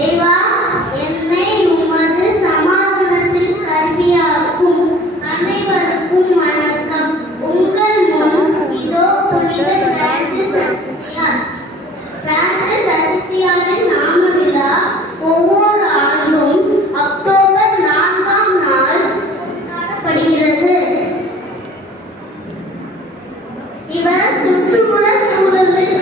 தேவா, என்னை உமது சமாதானத்தில் கருவியாக்கும். அனைவருக்கும் வணக்கம். உங்கள் முன் இதோ புனித பிரான்சிஸ் அசிசியார். பிரான்சிஸ் அசிசியாரின் நாம விழா ஒவ்வொரு ஆண்டும் அக்டோபர் 4ஆம் நாள் கொண்டாடப்படுகிறது. இவர் சுற்றுப்புற சூழலில்